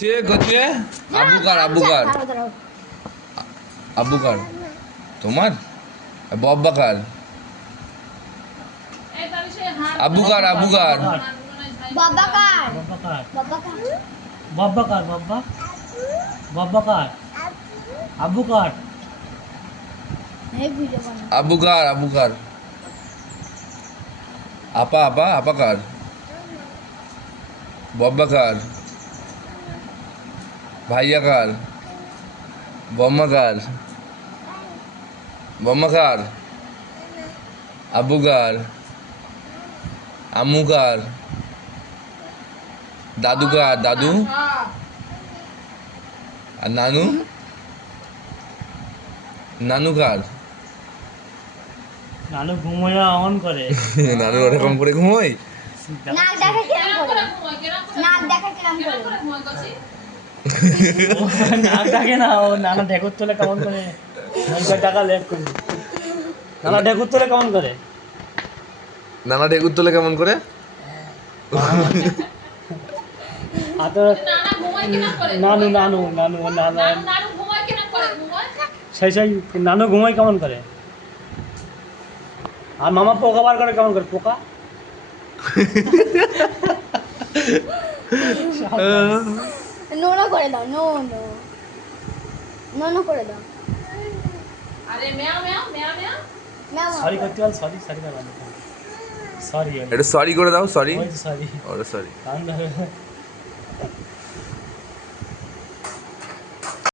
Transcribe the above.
কে করছে? আবুকার আবুকার তোমার বব্বাকার আবুকার বাব্বাকার বাব্বাকার বাব্বাকার আবুকার আবুকার আপাকার বব্বাকার ভাইয়াকার বম্মাকার আবুকার আম্মুকার দাদু আর নানুকার নানু ঘুমোয় অন করে নানু ওরকম করে ঘুমোয়। নাক দেখা কিরম করে নাক ডাকে না, ও নানা ঢেকুর তোলে কেমন করে, টাকা লেট করি নানা ঢেকুর তোলে কেমন করে, নানা ঢেকুর তোলে কেমন করে? নানু নানু নানু নানা সেই সেই নানু ঘুমায় কেমন করে, আর মামা পোকা বার করে কেমন করে, পোকা নোনো করে দাও, নোনো করে দাও। আরে মেও মেও মেও মেও ম্যাম সরি করতে বল, সরি সরি না সরি একটু সরি করে দাও, সরি সরি ওরে সরি। কারণ